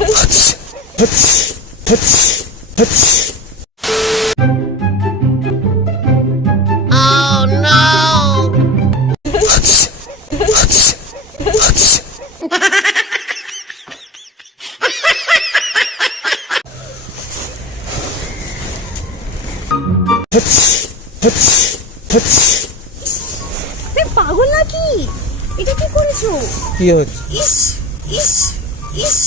Oh no! পাগল নাকি? এটা কি করেছো? কি হচ্ছে? ইস ইস ইস